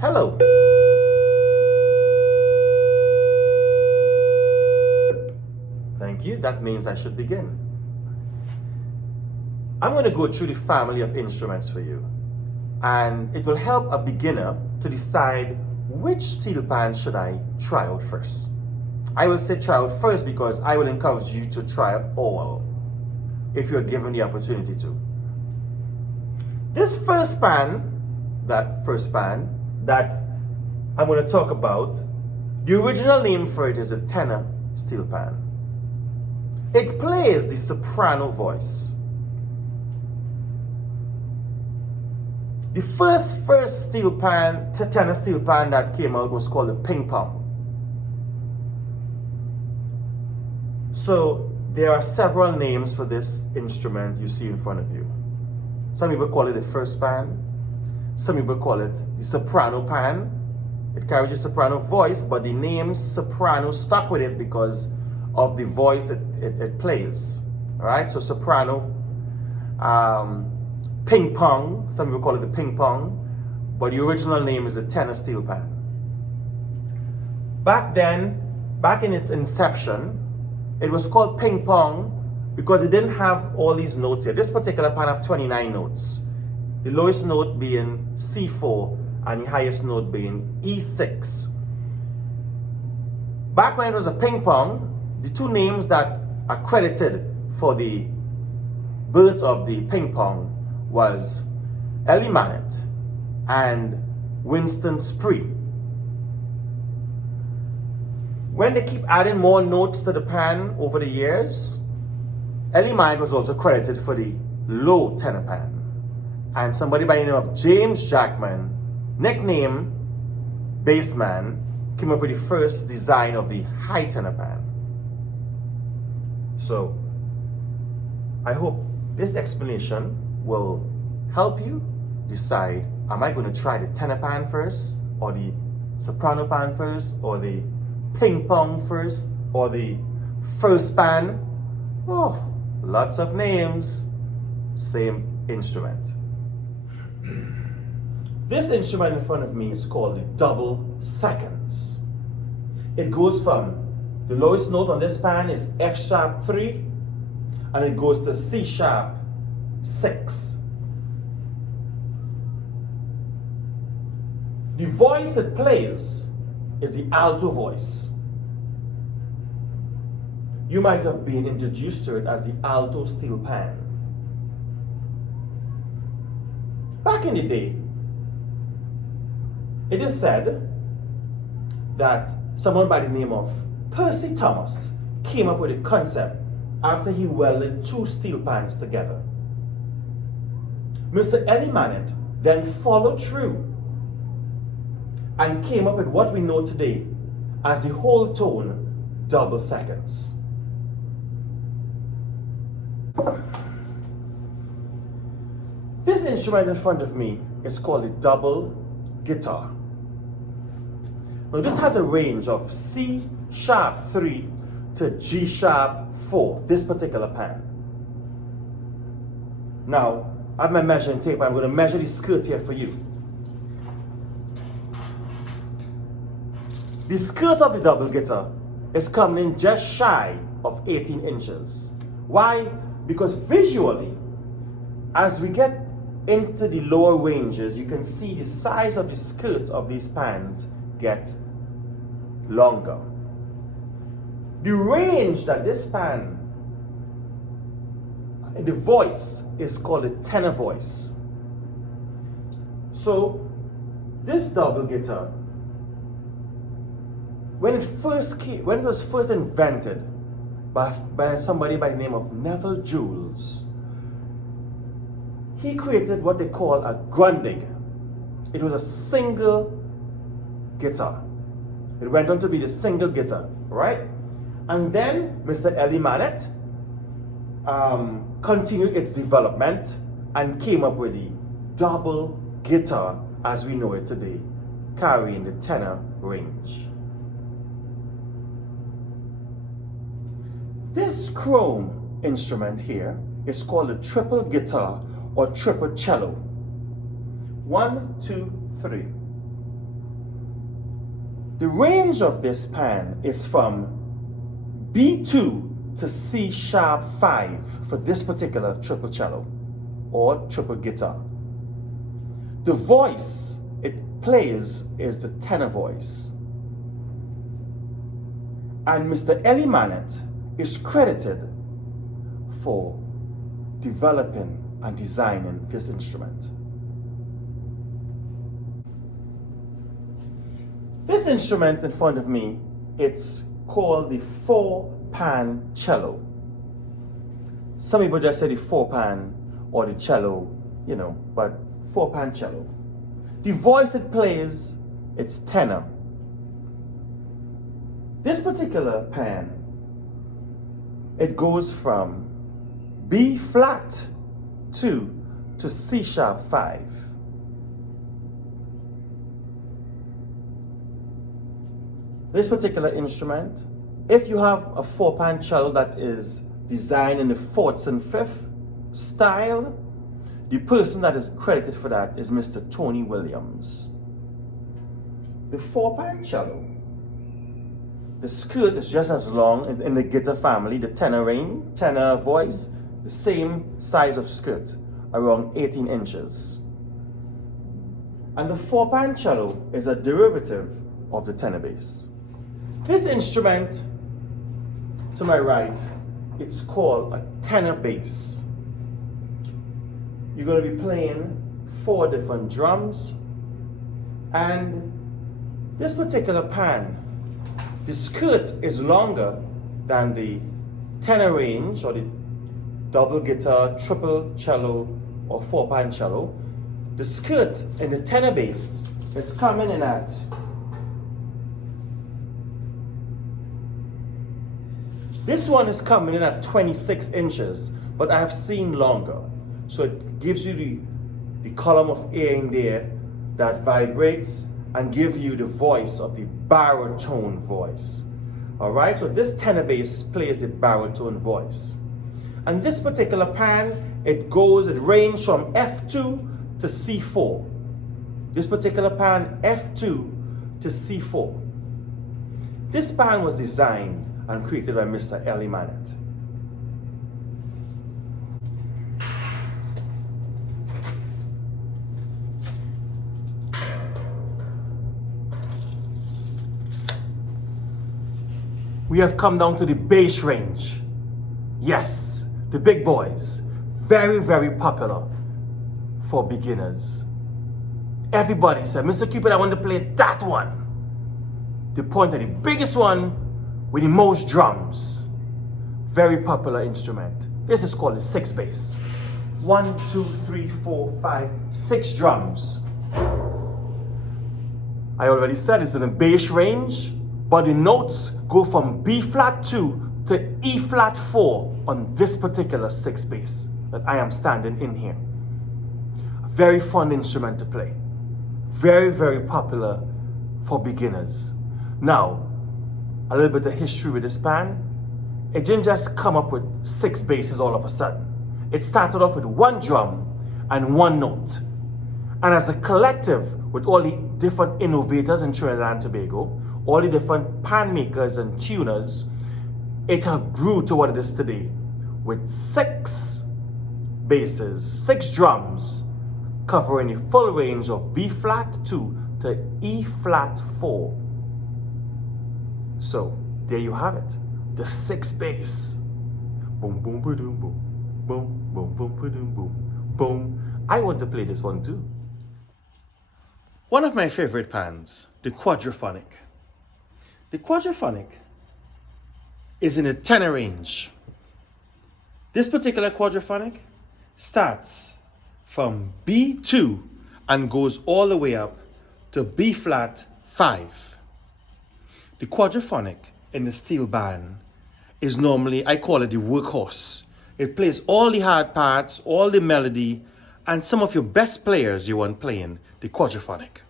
Hello. Thank you. That means I should begin. I'm going to go through the family of instruments for you, and it will help a beginner to decide which steel pan should I try out first. I will say try out first because I will encourage you to try all if you're given the opportunity to. This first pan that I'm going to talk about, the original name for it is a tenor steel pan. It plays the soprano voice. The first steel pan, tenor steel pan that came out was called a ping pong. So there are several names for this instrument you see in front of you. Some people call it the first pan. Some people call it the soprano pan. It carries a soprano voice, but the name soprano stuck with it because of the voice it plays. All right, so soprano, ping pong, some people call it the ping pong, but the original name is a tenor steel pan. Back in its inception, it was called ping pong because it didn't have all these notes here. This particular pan have 29 notes. The lowest note being C4 and the highest note being E6. Back when it was a ping pong, the two names that are credited for the birth of the ping pong was Ellie Mannett and Winston Spree. When they keep adding more notes to the pan over the years, Ellie Mannett was also credited for the low tenor pan. And somebody by the name of James Jackman, nicknamed Bassman, came up with the first design of the high tenor pan. So, I hope this explanation will help you decide, am I going to try the tenor pan first, or the soprano pan first, or the ping pong first, or the first pan? Oh, lots of names, same instrument. This instrument in front of me is called the double seconds. It goes from, the lowest note on this pan is F sharp 3, and it goes to C sharp 6. The voice it plays is the alto voice. You might have been introduced to it as the alto steel pan. Back in the day, it is said that someone by the name of Percy Thomas came up with a concept after he welded two steel pans together. Mr. Ellie Mannett then followed through and came up with what we know today as the whole tone double seconds. This instrument in front of me is called a double guitar. Now this has a range of C sharp 3 to G sharp 4, this particular pan. Now, I have my measuring tape and I'm going to measure the skirt here for you. The skirt of the double guitar is coming in just shy of 18 inches. Why? Because visually, as we get into the lower ranges, you can see the size of the skirt of these pans get longer. The range that this pan, the voice is called a tenor voice. So this double guitar, when it was first invented by somebody by the name of Neville Jules, he created what they call a grundig. It was a single guitar. It went on to be the single guitar, right? And then Mr. Ellie Mannett continued its development and came up with the double guitar as we know it today, carrying the tenor range. This chrome instrument here is called a triple guitar or triple cello. 1, 2, 3. The range of this pan is from B2 to C sharp 5 for this particular triple cello or triple guitar. The voice it plays is the tenor voice. And Mr. Ellie Mannett is credited for developing and designing this instrument. This instrument in front of me, it's called the 4-pan cello. Some people just say the 4-pan or the cello, you know, but 4-pan cello. The voice it plays, it's tenor. This particular pan, it goes from B flat 2 to C sharp 5. This particular instrument, if you have a 4-pan cello that is designed in the 4th and 5th style, the person that is credited for that is Mr. Tony Williams. The 4-pan cello, the skirt is just as long in the guitar family, the tenor range, tenor voice, the same size of skirt, around 18 inches. And the 4-pan cello is a derivative of the tenor bass. This instrument to my right, it's called a tenor bass. You're going to be playing 4 different drums, and this particular pan, the skirt is longer than the tenor range or the double guitar, triple cello, or 4-pan cello. The skirt in the tenor bass is coming in at this one is coming in at 26 inches, but I have seen longer. So it gives you the column of air in there that vibrates and give you the voice of the baritone voice. All right, so this tenor bass plays the baritone voice. And this particular pan, it ranges from F2 to C4. This particular pan, F2 to C4. This pan was designed and created by Mr. Ellie Mannett. We have come down to the bass range. Yes, the big boys. Very, very popular for beginners. Everybody said, Mr. Cupid, I want to play that one. The point of the biggest one with the most drums. Very popular instrument. This is called the 6 bass. 1, 2, 3, 4, 5, 6 drums. I already said it's in the bass range, but the notes go from B flat 2 to E flat 4 on this particular 6 bass that I am standing in here. A very fun instrument to play. Very, very popular for beginners. Now, a little bit of history with this pan. It didn't just come up with 6 basses all of a sudden. It started off with 1 drum and 1 note. And as a collective, with all the different innovators in Trinidad and Tobago, all the different pan makers and tuners, it grew to what it is today, with 6 basses, 6 drums, covering a full range of B flat 2 to E flat 4. So, there you have it, the 6 bass. Boom, boom, ba doom, boom, boom, boom, boom, ba doom, boom, boom. I want to play this one too. One of my favorite pans, the Quadrophonic. The Quadrophonic is in the tenor range. This particular Quadrophonic starts from B2 and goes all the way up to B flat 5. The Quadrophonic in the Steelpan is normally, I call it the workhorse. It plays all the hard parts, all the melody, and some of your best players you want playing the Quadrophonic.